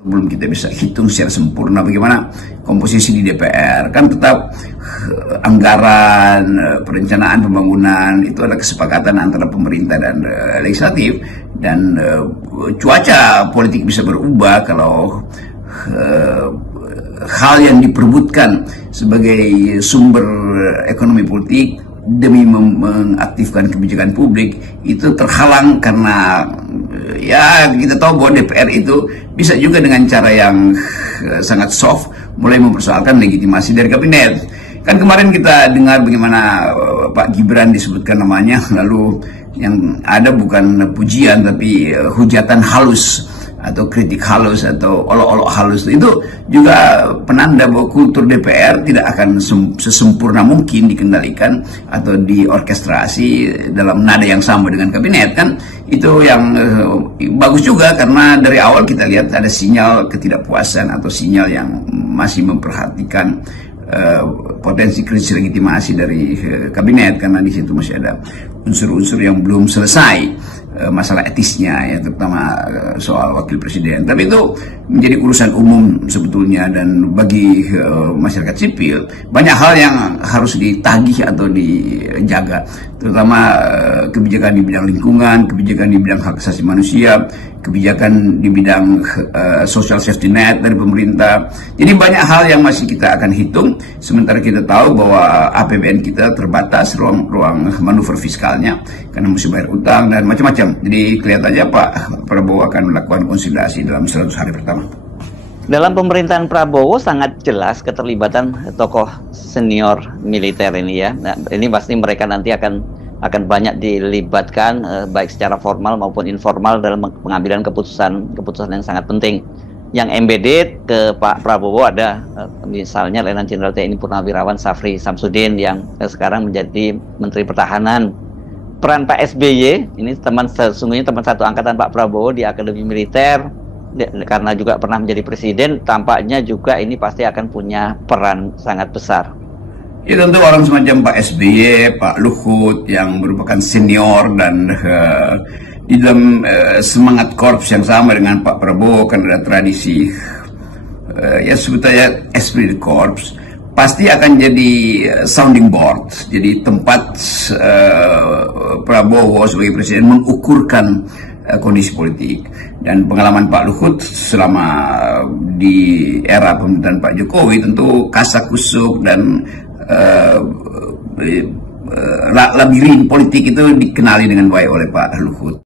Belum kita bisa hitung secara sempurna bagaimana komposisi di DPR. Kan tetap anggaran, perencanaan pembangunan itu adalah kesepakatan antara pemerintah dan legislatif, dan cuaca politik bisa berubah kalau hal yang diperbutkan sebagai sumber ekonomi politik demi mengaktifkan kebijakan publik itu terhalang karena ya kita tahu bahwa DPR itu bisa juga dengan cara yang sangat soft mulai mempersoalkan legitimasi dari kabinet. Kan kemarin kita dengar bagaimana Pak Gibran disebutkan namanya, lalu yang ada bukan pujian tapi hujatan halus atau kritik halus atau olok-olok halus. Itu juga penanda bahwa kultur DPR tidak akan sesempurna mungkin dikendalikan atau diorkestrasi dalam nada yang sama dengan kabinet. Kan itu yang bagus juga, karena dari awal kita lihat ada sinyal ketidakpuasan atau sinyal yang masih memperhatikan potensi krisis legitimasi dari kabinet, karena di situ masih ada unsur-unsur yang belum selesai masalah etisnya, ya, terutama soal wakil presiden. Tapi itu menjadi urusan umum sebetulnya, dan bagi masyarakat sipil banyak hal yang harus ditagih atau dijaga, terutama kebijakan di bidang lingkungan, kebijakan di bidang hak asasi manusia, kebijakan di bidang social safety net dari pemerintah. Jadi banyak hal yang masih kita akan hitung, sementara kita tahu bahwa APBN kita terbatas ruang manuver fiskalnya karena mesti bayar utang dan macam-macam. Jadi kelihatannya Pak Prabowo akan melakukan konsolidasi dalam 100 hari pertama. Dalam pemerintahan Prabowo sangat jelas keterlibatan tokoh senior militer ini, ya. Nah, ini pasti mereka nanti akan banyak dilibatkan baik secara formal maupun informal dalam pengambilan keputusan yang sangat penting. Yang embedded ke Pak Prabowo ada misalnya Letnan Jenderal TNI Purnawirawan Syafri Samsudin yang sekarang menjadi Menteri Pertahanan. Peran Pak SBY ini sesungguhnya teman satu angkatan Pak Prabowo di Akademi Militer, karena juga pernah menjadi presiden, tampaknya juga ini pasti akan punya peran sangat besar. Ya tentu orang semacam Pak SBY, Pak Luhut yang merupakan senior dan di dalam semangat korps yang sama dengan Pak Prabowo, kan ada tradisi ya sebetulnya esprit de korps, pasti akan jadi sounding board, jadi tempat Prabowo sebagai presiden mengukurkan kondisi politik. Dan pengalaman Pak Luhut selama di era pemerintahan Pak Jokowi tentu kasakusuk dan labirin politik itu dikenali dengan baik oleh Pak Luhut.